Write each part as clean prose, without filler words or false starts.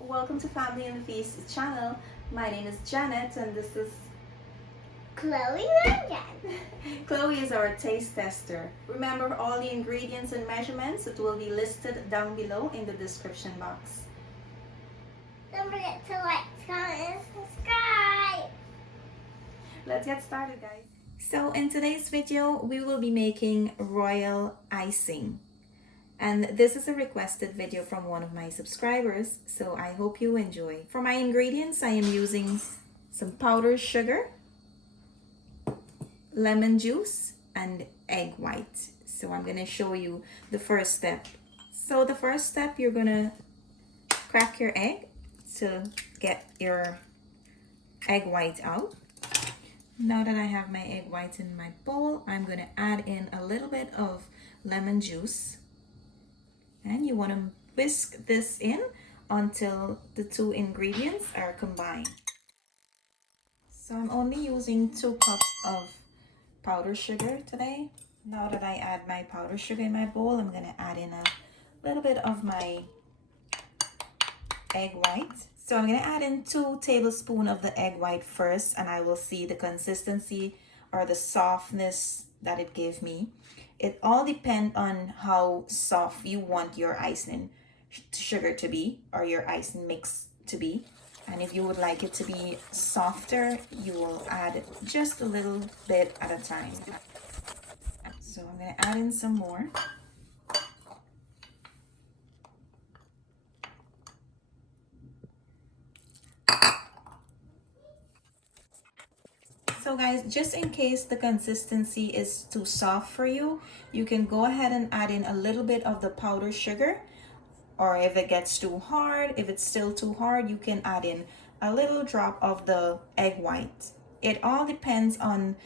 welcome to Family and the Feast channel. My name is Janet and this is Chloe again. Chloe is our taste tester. Remember all the ingredients and measurements, it will be listed down below in the description box. Don't forget to like, comment, and subscribe. Let's get started, guys. So in today's video, we will be making royal icing. And this is a requested video from one of my subscribers, so I hope you enjoy. For my ingredients, I am using some powdered sugar, lemon juice, and egg white. So I'm gonna show you the first step. So the first step, you're gonna crack your egg to get your egg white out. Now that I have my egg white in my bowl, I'm gonna add in a little bit of lemon juice. And you want to whisk this in until the two ingredients are combined. So I'm only using 2 cups of powdered sugar today. Now that I add my powdered sugar in my bowl, I'm going to add in a little bit of my egg white. So I'm going to add in 2 tablespoons of the egg white first, and I will see the consistency or the softness that it gave me. It all depends on how soft you want your icing sugar to be or your icing mix to be. And if you would like it to be softer, you will add just a little bit at a time. So I'm going to add in some more. So guys, just in case the consistency is too soft for you, you can go ahead and add in a little bit of the powdered sugar. Or if it gets too hard, if it's still too hard, you can add in a little drop of the egg white. It all depends on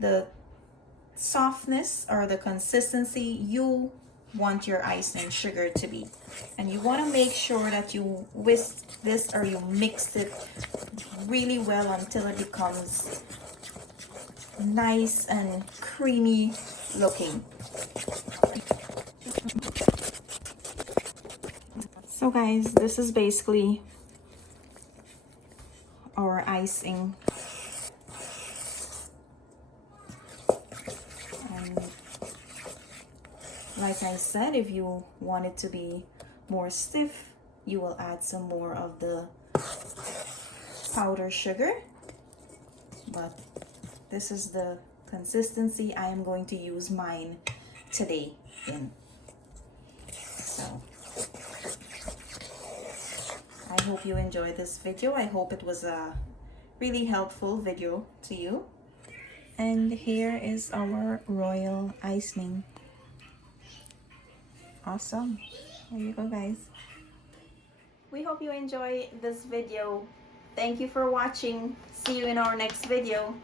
the softness or the consistency you want your icing sugar to be. And you want to make sure that you whisk this or you mix it really well until it becomes nice and creamy looking. So guys, this is basically our icing. And like I said, if you want it to be more stiff, you will add some more of the powdered sugar. But this is the consistency I am going to use mine today in. So I hope you enjoyed this video. I hope it was a really helpful video to you. And here is our royal icing. Awesome. There you go, guys. We hope you enjoy this video. Thank you for watching. See you in our next video.